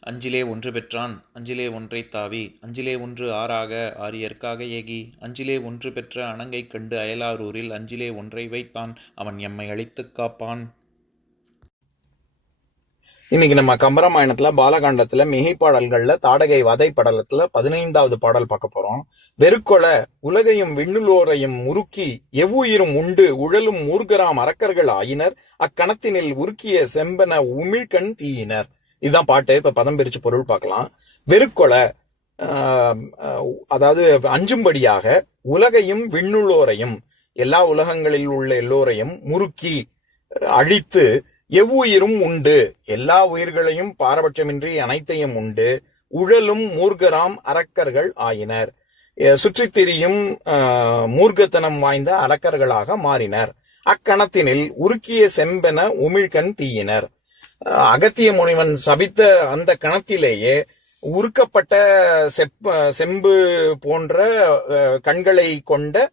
அஞ்சிலே ஒன்று பெற்றான் அஞ்சிலே ஒன்றை தாவி அஞ்சிலே ஒன்று ஆறாக ஆரியற்காக ஏகி அஞ்சிலே ஒன்று பெற்ற அணங்கை கண்டு அயலாரூரில் அஞ்சிலே ஒன்றை வைத்தான் அவன் எம்மை அழித்துக் காப்பான். இன்னைக்கு நம்ம கம்பராமாயணத்துல பாலகாண்டத்துல மிகைப்பாடல்கள்ல தாடகை வதை படலத்துல பதினைந்தாவது பாடல் பார்க்க போறோம். வெறுக்கொல உலகையும் விண்ணுலோரையும் உருக்கி எவ்வுயிரும் உண்டு உழலும் மூர்கராம் அரக்கர்கள் ஆயினர் அக்கணத்தினில் உருக்கிய செம்பன உமிழ்கண் தீயினர். இதுதான் பாட்டு. இப்ப பதம் பிரிச்சு பொருள் பார்க்கலாம். வெறுக்கொலை அதாவது அஞ்சும்படியாக உலகையும் விண்ணுள்ளோரையும் எல்லா உலகங்களில் உள்ள எல்லோரையும் முறுக்கி அழித்து எவ்வுயிரும் உண்டு. எல்லா உயிர்களையும் பாரபட்சமின்றி அனைத்தையும் உண்டு. உழலும் மூர்கராம் அரக்கர்கள் ஆயினர். சுற்றித் திரியும் மூர்க்கத்தனம் வாய்ந்த அரக்கர்களாக மாறினர். அக்கணத்தினில் உருக்கிய செம்பென உமிழ்கண் தீயினர். அகத்திய முனிவன் சபித்த அந்த கணத்திலேயே உருக்கப்பட்ட செப்ப செம்பு போன்ற கண்களை கொண்ட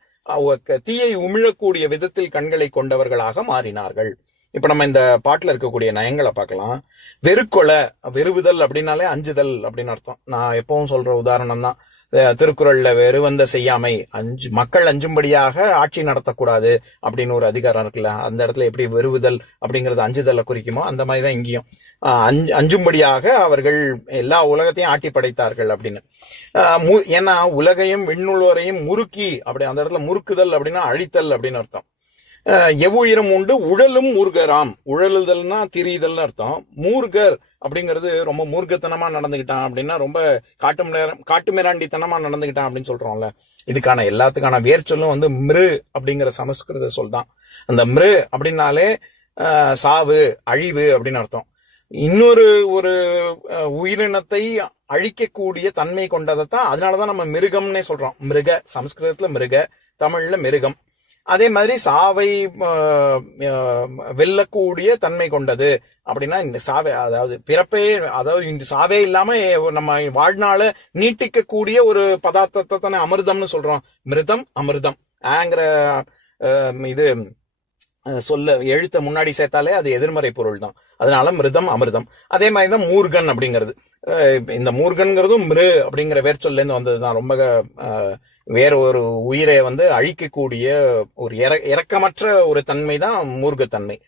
க- தீயை உமிழக்கூடிய விதத்தில் கண்களை கொண்டவர்களாக மாறினார்கள். இப்ப நம்ம இந்த பாட்டுல இருக்கக்கூடிய நயங்களை பார்க்கலாம். வெறுக்கொலை வெறுவுதல் அப்படின்னாலே அஞ்சுதல் அப்படின்னு அர்த்தம். நான் எப்பவும் சொல்ற உதாரணம் தான் திருக்குறள்ல வெறுவந்த செய்யாமை அஞ்சு மக்கள் அஞ்சும்படியாக ஆட்சி நடத்தக்கூடாது அப்படின்னு ஒரு அதிகாரம் இருக்குல்ல அந்த இடத்துல எப்படி வெறுவுதல் அப்படிங்கறது அஞ்சுதலை குறிக்குமோ அந்த மாதிரி தான் இங்கேயும். ஆஹ் அஞ்சு- அஞ்சும்படியாக அவர்கள் எல்லா உலகத்தையும் ஆட்டி படைத்தார்கள் அப்படின்னு. ஆஹ் மு- ஏன்னா உலகையும் விண்ணுள்ளோரையும் முறுக்கி அப்படி அந்த இடத்துல முறுக்குதல் அப்படின்னா அழித்தல் அப்படின்னு அர்த்தம். எவ்வுயிரம் உண்டு உழலும் மூர்கராம். உழலுதல்னா திரிதல்னு அர்த்தம். மூர்கர் அப்படிங்கிறது ரொம்ப மூர்க்கத்தனமா நடந்துகிட்டான் அப்படின்னா ரொம்ப காட்டு மிரா- காட்டு மிராண்டித்தனமா நடந்துகிட்டான் அப்படின்னு சொல்றோம்ல. இதுக்கான எல்லாத்துக்கான வேர்ச்சொல்லும் வந்து மிரு அப்படிங்கிற சமஸ்கிருத சொல் தான். அந்த மிரு அப்படின்னாலே சாவு அழிவு அப்படின்னு அர்த்தம். இன்னொரு ஒரு உயிரினத்தை அழிக்கக்கூடிய தன்மை கொண்டதைத்தான் அதனாலதான் நம்ம மிருகம்னே சொல்றோம். மிருக சமஸ்கிருதத்துல மிருக தமிழ்ல மிருகம். அதே மாதிரி சாவை வெல்லக்கூடிய தன்மை கொண்டது. அப்படின்னா இந்த சாவை அதாவது பிறப்பே அதாவது இந்த சாவே இல்லாம நம்ம வாழ்நாள நீட்டிக்கக்கூடிய ஒரு பதார்த்தத்தை தானே அமிர்தம்னு சொல்றோம். மிருதம் அமிர்தம். ஆங்கிற இது சொல்ல எழுத்த முன்னாடி சேர்த்தாலே அது எதிர்மறை பொருள் தான். அதனால மிருதம் அமிர்தம். அதே மாதிரி தான் மூர்கன் அப்படிங்கிறது. அஹ், இந்த மூர்கன்கிறதும் மிரு அப்படிங்கிற வேர்ச்சொல்ல இருந்து வந்ததுதான். ரொம்ப அஹ், வேற ஒரு உயிரை வந்து அழிக்கக்கூடிய ஒரு இற- இரக்கமற்ற ஒரு தன்மை தான் மூர்க்கத்தன்மை.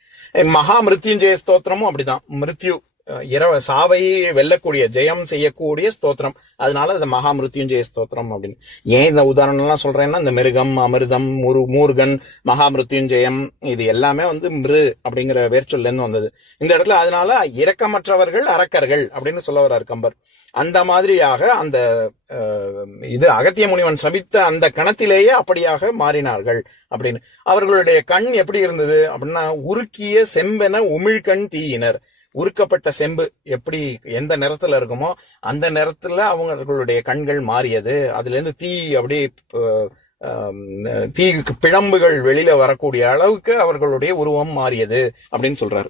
மகா மிருத்யுஞ்சய ஸ்தோத்திரமும் அப்படிதான். மிருத்யு இரவ சாவை வெல்லக்கூடிய ஜெயம் செய்யக்கூடிய ஸ்தோத்திரம். அதனால அது மகாமிருத்யுஞ்சய ஸ்தோத்திரம் அப்படின்னு. ஏன் இந்த உதாரணம் எல்லாம் சொல்றேன்னா இந்த மிருகம் அமிர்தம் முரு மூர்கன் மகாமிருத்யுஞ்சயம் இது எல்லாமே வந்து மிரு அப்படிங்கிற வேர்ச்சொல்ல இருந்து வந்தது. இந்த இடத்துல அதனால இரக்கமற்றவர்கள் அரக்கர்கள் அப்படின்னு சொல்ல வர்றார் கம்பர். அந்த மாதிரியாக அந்த இது அகத்திய முனிவன் சபித்த அந்த கணத்திலேயே அப்படியாக மாறினார்கள் அப்படின்னு. அவர்களுடைய கண் எப்படி இருந்தது அப்படின்னா உருக்கிய செம்பென உமிழ்கண் தீயினர். உருக்கப்பட்ட செம்பு எப்படி எந்த நிறத்துல இருக்குமோ அந்த நிறத்துல அவங்களுடைய கண்கள் மாறியது. அதுல இருந்து தீ அப்படியே தீ பிழம்புகள் வெளியில வரக்கூடிய அளவுக்கு அவர்களுடைய உருவம் மாறியது அப்படின்னு சொல்றாரு.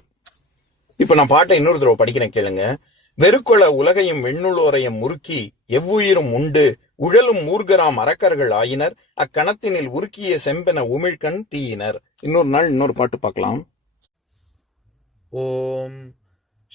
இப்ப நான் பாட்டை இன்னொரு தடவை படிக்கிறேன் கேளுங்க. வெறுக்கொள உலகையும் வெண்ணுளோரையும் முறுக்கி எவ்வுயிரும் உண்டு உழலும் ஊர்கராம் அரக்கர்கள் ஆயினர் அக்கணத்தினில் உருக்கிய செம்பென உமிழ்கண் தீயினர். இன்னொரு நாள் இன்னொரு பாட்டு பார்க்கலாம். ஓம்